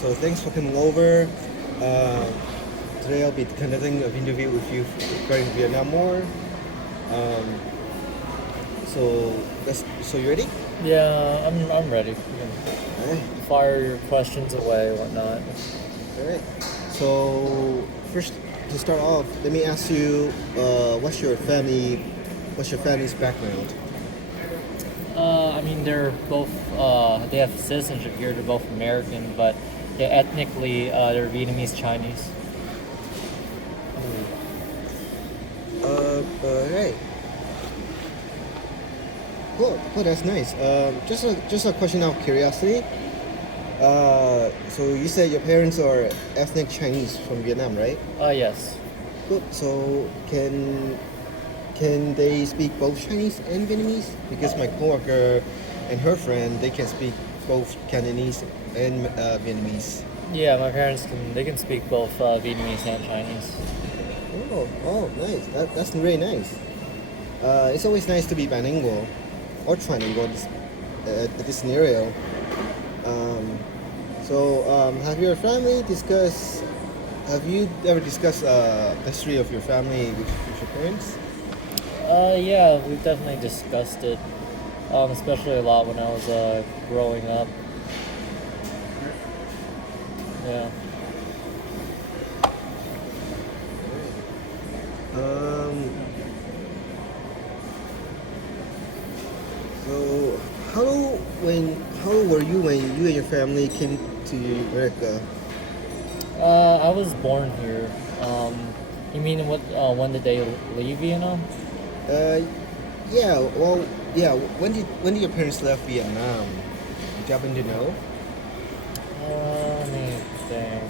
So thanks for coming over. Um, Today I'll be conducting an interview with you regarding Vietnam War. Um, so you ready? Yeah, I'm ready. You can Alright. fire your questions away, whatnot. Alright. So first, to start off, let me ask you, what's your family's background? I mean, they're both. They have citizenship here. They're both American, but yeah, ethnically, they're Vietnamese Chinese. Alright. Cool. Cool. That's nice. Just a question out of curiosity. So you said your parents are ethnic Chinese from Vietnam, right? Yes. Cool. So can they speak both Chinese and Vietnamese? Because my coworker and her friend, they can speak both Cantonese and Vietnamese. Yeah, my parents can speak both Vietnamese and Chinese. Oh, nice. That's really nice. It's always nice to be bilingual or trilingual at this scenario. Um, have your family discussed? Have you ever discussed the history of your family with your parents? Yeah, we've definitely discussed it, especially a lot when I was growing up. Yeah. Um, so how old were you when you and your family came to America? I was born here. You mean when did they leave Vietnam? Uh, yeah. Well, yeah. When did your parents left Vietnam? Do you happen to know? Let me think.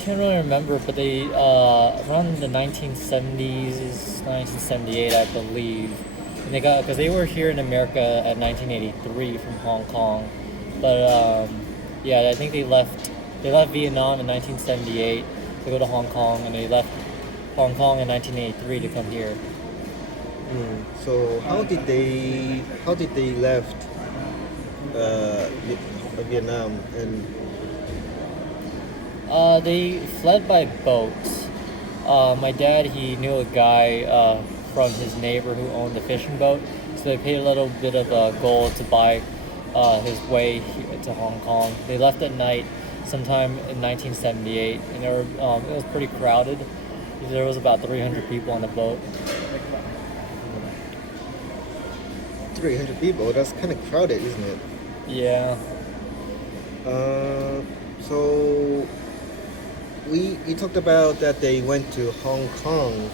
Can't really remember, but they around the 1970s, 1978, I believe, and they got because they were here in America at 1983 from Hong Kong, but yeah, I think they left Vietnam in 1978 to go to Hong Kong, and they left Hong Kong in 1983 to come here. So how did they left Vietnam and They fled by boat. My dad, he knew a guy from his neighbor who owned a fishing boat, so they paid a little bit of gold to buy his way to Hong Kong. They left at night sometime in 1978, and it was pretty crowded. There was about 300 people on the boat. 300 people? That's kind of crowded, isn't it? Yeah. So we talked about that they went to Hong Kong.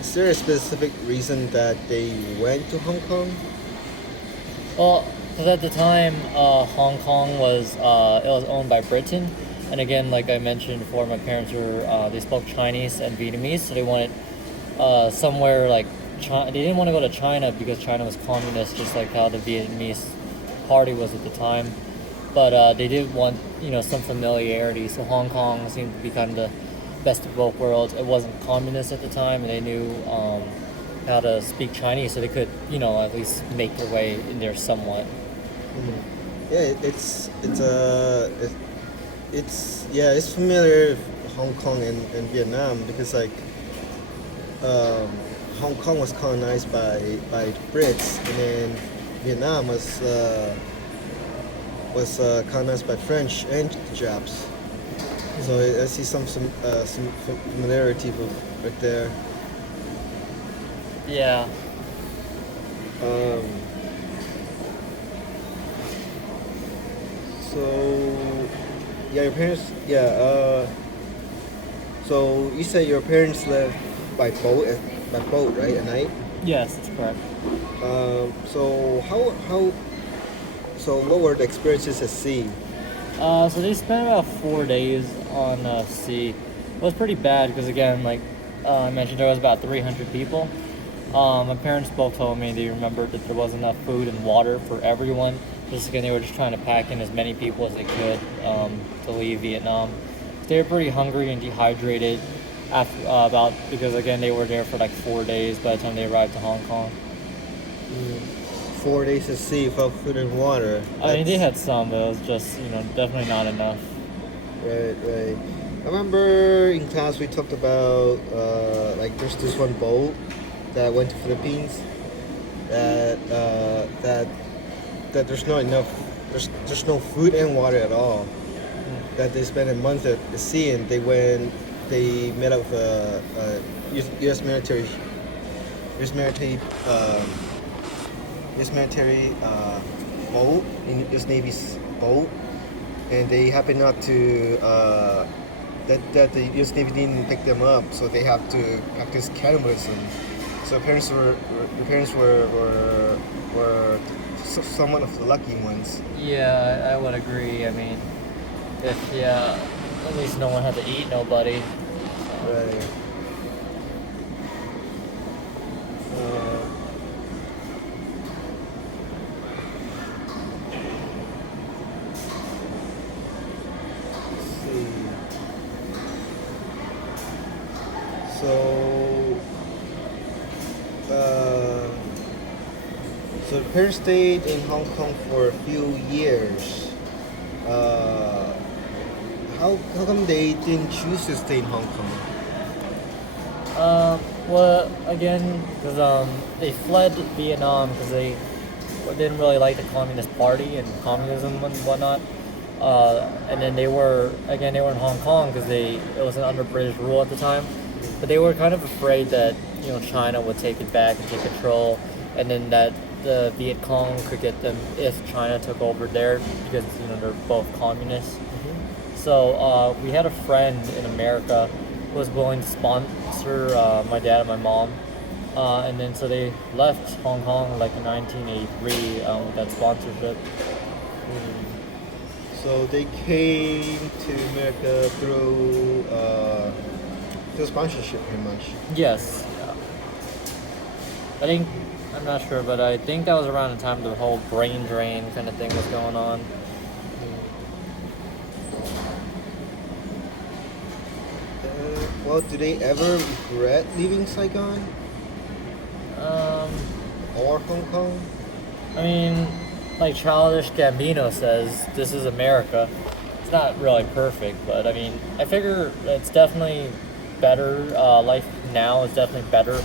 Is there a specific reason that they went to Hong Kong? Well, because at the time, Hong Kong was it was owned by Britain, and again, like I mentioned before, my parents were they spoke Chinese and Vietnamese, so they wanted somewhere like China. They didn't want to go to China because China was communist, just like how the Vietnamese party was at the time. But they did want some familiarity, so Hong Kong seemed to be kind of the best of both worlds. It wasn't communist at the time, and they knew how to speak Chinese, so they could at least make their way in there somewhat. Yeah, it's familiar with Hong Kong and Vietnam because Hong Kong was colonized by the Brits, and then Vietnam was colonized by French and Japs. So I see some familiarity right there. Yeah. Um, so yeah, your parents. Yeah. So you said your parents left by boat, right, at night. Yes, that's correct. So how so what were the experiences at sea? So they spent about 4 days on sea. It was pretty bad because again, like I mentioned, there was about 300 people. My parents both told me they remembered that there wasn't enough food and water for everyone. Just again, they were just trying to pack in as many people as they could to leave Vietnam. They were pretty hungry and dehydrated because again they were there for like 4 days by the time they arrived to Hong Kong. 4 days at sea without food and water. I mean, they That's- had some, but it was just, definitely not enough. Right, right. I remember in class we talked about like there's this one boat that went to Philippines that that there's not enough there's no food and water at all. That they spent a month at the sea and they met up with U.S. military U.S. military U.S. military boat in U.S. Navy's boat and they happen not to that the U.S. Navy didn't pick them up, so they have to practice cannibalism. So the parents were somewhat of the lucky ones. Yeah, I would agree. I mean, at least no one had to eat nobody. Right. Uh, let's see. So, so the parents stayed in Hong Kong for a few years. Uh, how come they didn't choose to stay in Hong Kong? Well, again, because they fled Vietnam because they didn't really like the Communist Party and communism and whatnot. And then they were in Hong Kong because it was under British rule at the time. But they were kind of afraid that China would take it back and take control, and then that the Viet Cong could get them if China took over there because they're both communists. So we had a friend in America who was willing to sponsor my dad and my mom, and then so they left Hong Kong like in 1983 with that sponsorship. So they came to America through sponsorship, pretty much. Yes. Yeah. I'm not sure, but I think that was around the time the whole brain drain kind of thing was going on. Well, do they ever regret leaving Saigon Um, or Hong Kong? I mean, like Childish Gambino says, this is America. It's not really perfect, but I mean, I figure it's definitely better. Life now is definitely better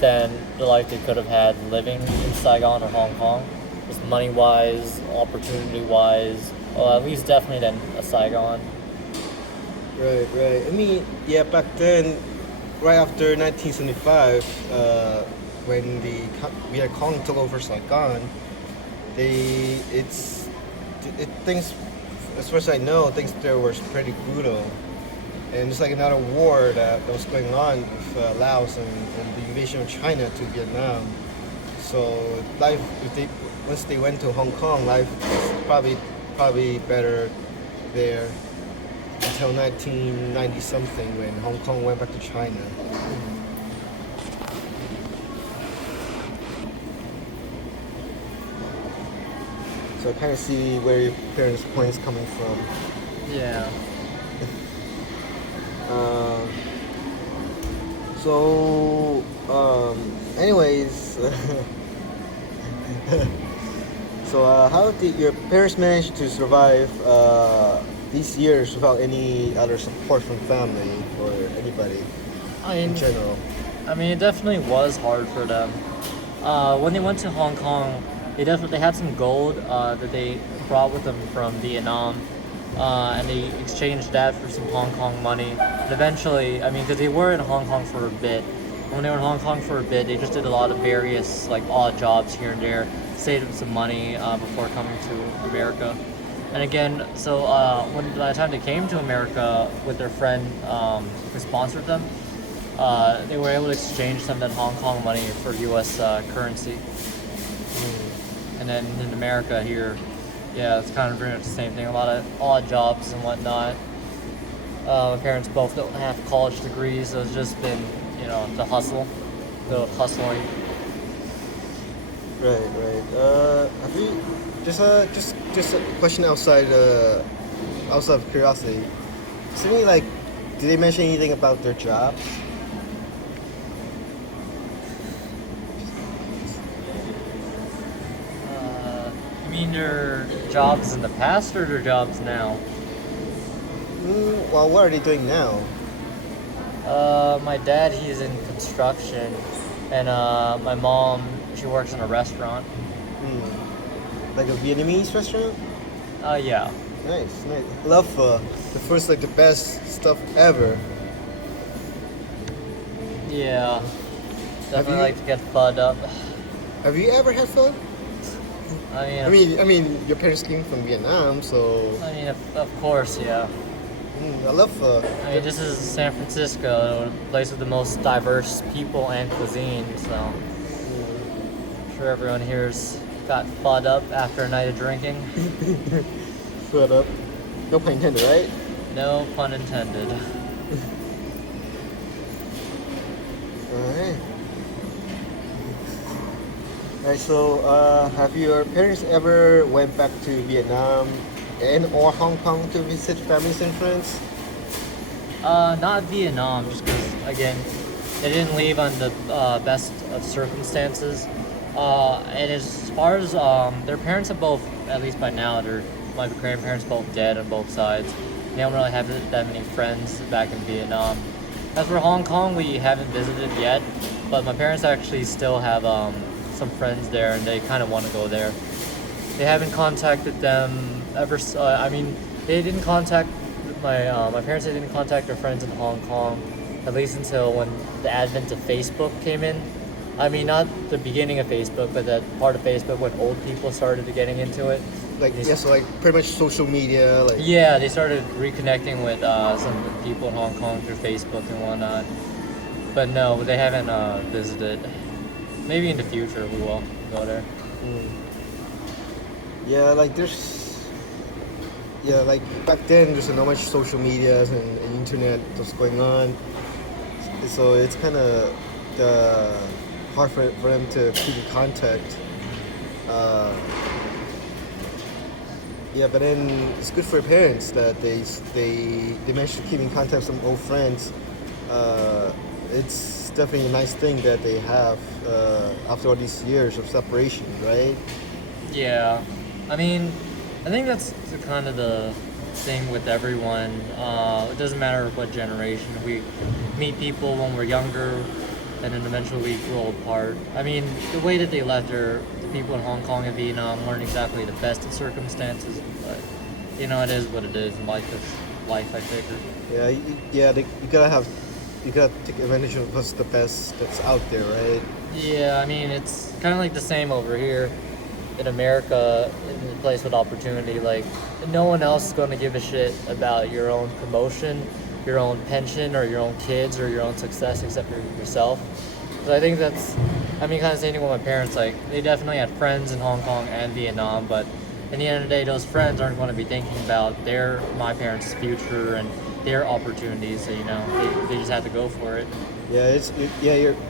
than the life they could have had living in Saigon or Hong Kong. Just money-wise, opportunity-wise, well, at least definitely than Saigon. Right, right. I mean, yeah, back then, right after 1975, when the Viet Cong took over Saigon, things, as far as I know, things there was pretty brutal. And it's like another war that was going on with Laos and the invasion of China to Vietnam. So life, once they went to Hong Kong, life was probably better there until 1990 something when Hong Kong went back to China. So I kind of see where your parents' point is coming from. Yeah. Anyways, how did your parents manage to survive these years without any other support from family or anybody I in mean, general? it definitely was hard for them. When they went to Hong Kong, they had some gold that they brought with them from Vietnam, and they exchanged that for some Hong Kong money. And eventually, because they were in Hong Kong for a bit. When they were in Hong Kong for a bit, they just did a lot of various odd jobs here and there, saved up some money before coming to America. And again, so by the time they came to America with their friend who sponsored them, they were able to exchange some of that Hong Kong money for U.S. Currency. And then in America here, yeah, it's kind of pretty much the same thing. A lot of odd jobs and whatnot. My parents both don't have college degrees, so it's just been, the hustle, the hustling. Right. Have you just a question outside of curiosity? Is there any did they mention anything about their jobs? mean their jobs in the past or their jobs now? Well, what are they doing now? My dad, he's in construction, and my mom, she works in a restaurant. Like a Vietnamese restaurant? Yeah. Nice, nice. Love pho. The first, like the best stuff ever. Yeah. Have Definitely you like to get fudded up. have you ever had pho? I mean, Your parents came from Vietnam, so of course, yeah. I love pho. I mean, this is San Francisco, a place with the most diverse people and cuisine, so I'm sure everyone here's got fudded up after a night of drinking. Pho up. No pun intended, right? No pun intended. Alright. Alright, so have your parents ever went back to Vietnam and or Hong Kong to visit families and friends? Not Vietnam, just because, again, they didn't leave on the best of circumstances. And as far as their parents are both, at least by now, my grandparents both dead on both sides. They don't really have that many friends back in Vietnam. As for Hong Kong, we haven't visited yet, but my parents actually still have some friends there, and they kind of want to go there. They haven't contacted them ever. They didn't contact my parents. They didn't contact their friends in Hong Kong, at least until when the advent of Facebook came in. I mean, not the beginning of Facebook, but that part of Facebook when old people started getting into it. So like pretty much social media, like Yeah, they started reconnecting with some people in Hong Kong through Facebook and whatnot. But no, they haven't visited. Maybe in the future we will go there. yeah, like back then there's not much social medias and internet was going on, so it's kind of hard for them to keep in contact. Yeah, but then it's good for parents that they managed to keep in contact with some old friends. It's definitely a nice thing that they have after all these years of separation, right? Yeah, I mean, I think that's kind of the thing with everyone. It doesn't matter what generation. We meet people when we're younger, and then eventually we grow apart. I mean, the way that they left the people in Hong Kong and Vietnam weren't exactly the best of circumstances, but it is what it is, and life is life, I figure. You gotta take advantage of what's the best that's out there, right? Yeah, I mean, it's kind of like the same over here in America, in a place with opportunity. Like, no one else is going to give a shit about your own promotion, your own pension, or your own kids, or your own success except for yourself. So I think kind of saying with my parents, like, they definitely had friends in Hong Kong and Vietnam, but in the end of the day, those friends aren't going to be thinking about my parents' future and their opportunities. So they just have to go for it. Yeah,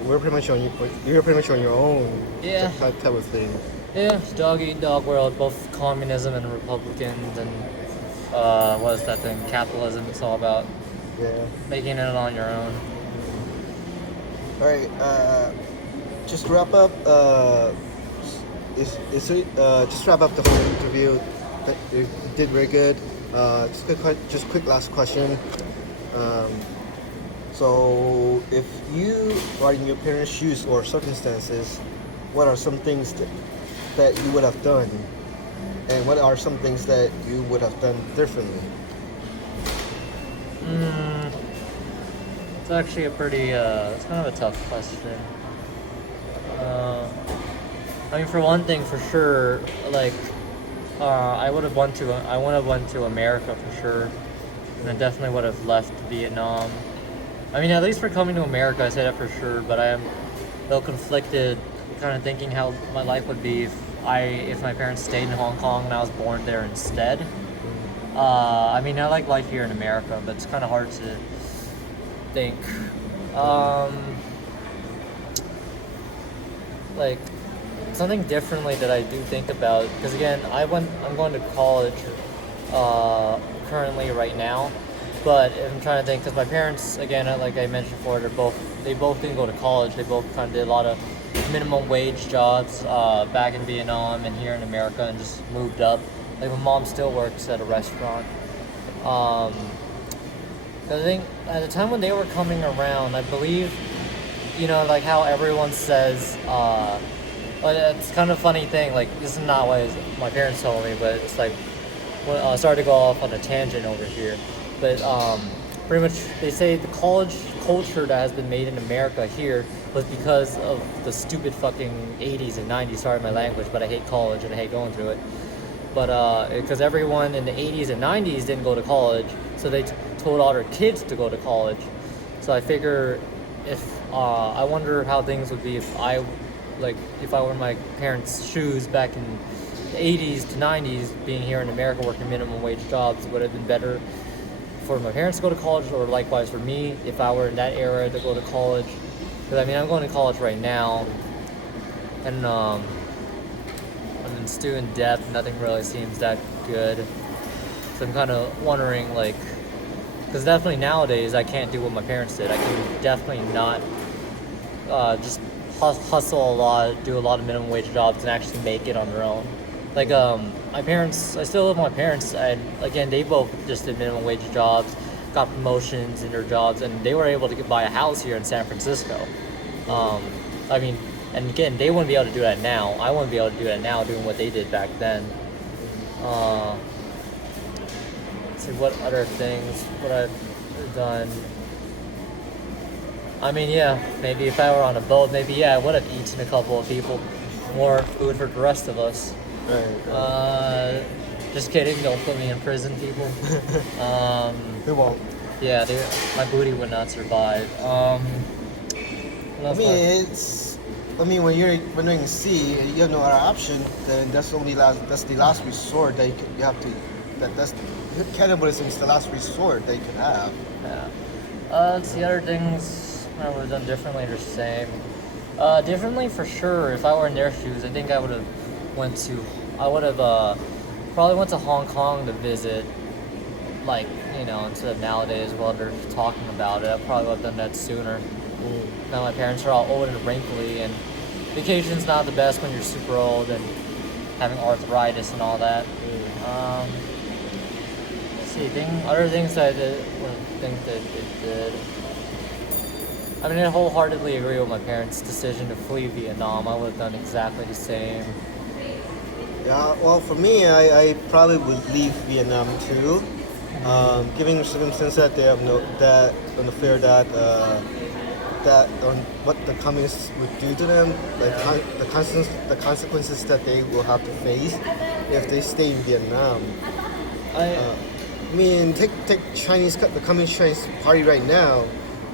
we're pretty much you're pretty much on your own. Yeah. Type of thing. Yeah, it's dog eat dog world, both communism and Republicans and what is that thing? Capitalism. It's all about making it on your own. All right. Just to wrap up. Just wrap up the whole interview. You did very good. Just quick last question. So, if you are in your parents' shoes or circumstances, what are some things that you would have done, and what are some things that you would have done differently? It's actually it's kind of a tough question. For one thing, for sure, like, I would have went to America for sure, and I definitely would have left Vietnam. At least for coming to America, I say that for sure, but I am a little conflicted, kind of thinking how my life would be if my parents stayed in Hong Kong and I was born there instead. I like life here in America, but it's kind of hard to think. Like, something differently that I do think about, because again, I'm going to college currently right now, but I'm trying to think, because my parents, again, like I mentioned before, they both didn't go to college. They both kind of did a lot of like minimum wage jobs back in Vietnam and here in America, and just moved up. Like my mom still works at a restaurant. I think at the time when they were coming around, I believe, like how everyone says, but it's kind of a funny thing. Like this is not what my parents told me, but it's like, sorry to go off on a tangent over here, but pretty much they say the college culture that has been made in America here was because of the stupid fucking 80s and 90s. Sorry my language, but I hate college and I hate going through it. But because everyone in the 80s and 90s didn't go to college, so they told all their kids to go to college. So I figure I wonder how things would be if I were in my parents' shoes back in the 80s to 90s, being here in America working minimum wage jobs. Would it have been better for my parents to go to college, or likewise for me if I were in that era to go to college? Because I mean, I'm going to college right now, and I'm in student debt. Nothing really seems that good. So I'm kind of wondering, like, because definitely nowadays I can't do what my parents did. I can definitely not just hustle a lot, do a lot of minimum wage jobs, and actually make it on their own. Like my parents, I still live with my parents, and again, they both just did minimum wage jobs, got promotions in their jobs, and they were able to buy a house here in San Francisco. I mean, and again, they wouldn't be able to do that now. I wouldn't be able to do that now doing what they did back then. Let's see, what other things would I've done? I mean, yeah, maybe if I were on a boat, maybe, I would have eaten a couple of people. More food for the rest of us. Right. Just kidding, don't put me in prison, people. They won't. Yeah, my booty would not survive. When you're in sea and you have no other option, then that's the last resort that you have to. That's cannibalism is the last resort that you can have. Yeah. Let's see, other things I would have done differently or same. Differently for sure. If I were in their shoes, I think I would have probably went to Hong Kong to visit. Like, instead of nowadays while they're talking about it, I probably would have done that sooner. Now my parents are all old and wrinkly, and vacation's not the best when you're super old and having arthritis and all that. Let's see, other things that I think that it did. I mean, I wholeheartedly agree with my parents' decision to flee Vietnam. I would have done exactly the same. Yeah, well, for me, I probably would leave Vietnam too. Given the circumstance that they have on the fear that on what the communists would do to them, the consequences that they will have to face if they stay in Vietnam. Take the Communist Chinese Party right now.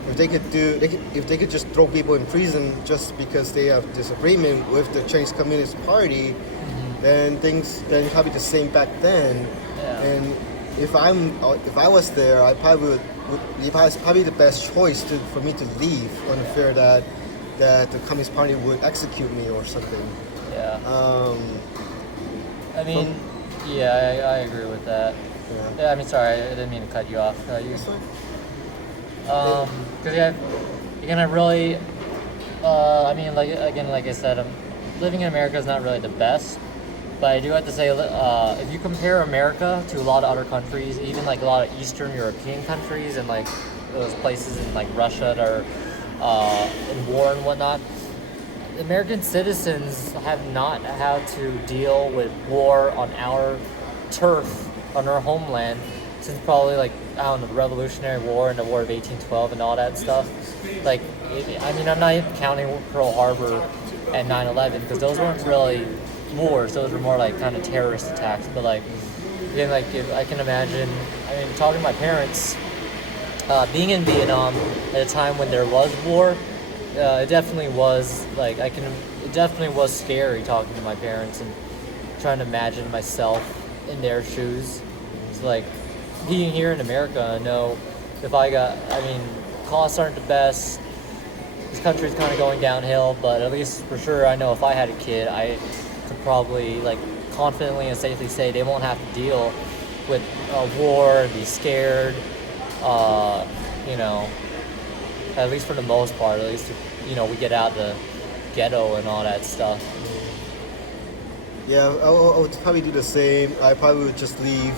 If they could just throw people in prison just because they have disagreement with the Chinese Communist Party, then probably the same back then. Yeah. And if I was there, I probably it's probably the best choice for me to leave on the fear that the Communist Party would execute me or something. Yeah. I mean, I agree with that. Yeah. I mean, sorry, I didn't mean to cut you off. Because again, I really, like I said, living in America is not really the best. But I do have to say, if you compare America to a lot of other countries, even like a lot of Eastern European countries and like those places in like Russia that are in war and whatnot, American citizens have not had to deal with war on our turf, on our homeland, since probably like, I don't know, the Revolutionary War and the War of 1812 and all that stuff. Like, I'm not even counting Pearl Harbor and 9/11 because those weren't really wars. Those were more like kind of terrorist attacks. But like, again, like if I can imagine, talking to my parents, being in Vietnam at a time when there was war, it definitely was like it definitely was scary talking to my parents and trying to imagine myself in their shoes. It's like being here in America, I know costs aren't the best. This country's kind of going downhill, but at least for sure, I know if I had a kid, I could probably like confidently and safely say they won't have to deal with a war and be scared. At least for the most part, at least we get out the ghetto and all that stuff. Yeah, I would probably do the same. I probably would just leave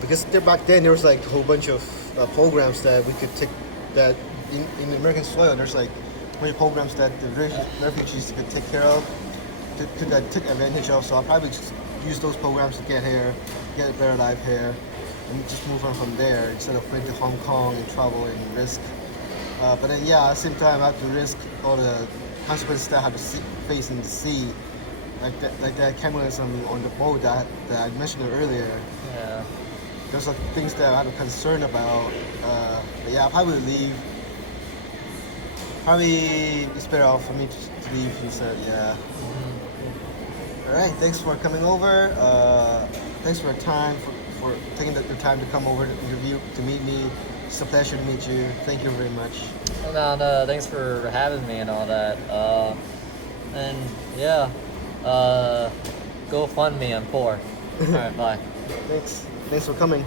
because back then there was like a whole bunch of programs that we could take that in American soil. There's like many programs that the refugees could take care of, could take advantage of. So I'll probably just use those programs to get here, get a better life here, and just move on from there instead of going to Hong Kong and travel and risk. But then yeah, at the same time I have to risk all the consequences that I have to face in the sea. Like that cannibalism on the boat that I mentioned earlier. Yeah. Those are things that I'm concerned about. But yeah, I'll probably leave. Probably it's better off for me to leave. He said, yeah. All right, thanks for coming over. Thanks for your time, for taking the time to come over to interview, to meet me. It's a pleasure to meet you. Thank you very much. Well, no, thanks for having me and all that. And yeah, go fund me. I'm poor. All right, bye. Thanks for coming.